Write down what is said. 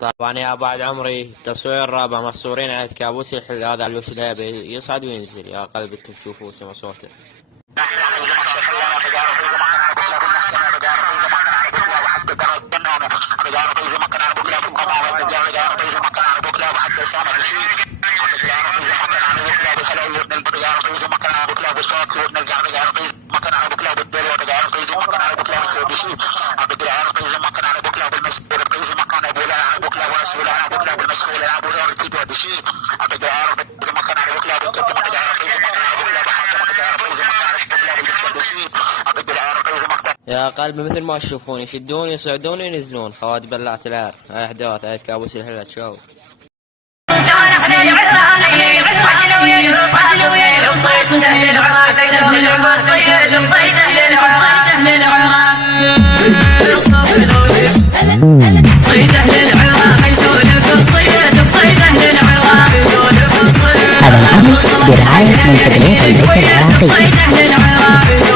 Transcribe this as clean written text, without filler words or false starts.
طبعا يا بعد عمري تصوير رابع محصورين على كابوس يحل هذا على الوش الهيبة يصعد وينزل يا قلبكم تشوفوا سمع صوته. يا قلبي مثل ما تشوفون يشدون يصعدون ينزلون خوات بلعت العار. هاي احداث هاي كابوس الحلة تشوف. هذا العرض برعاية منتجات البيت العراقي.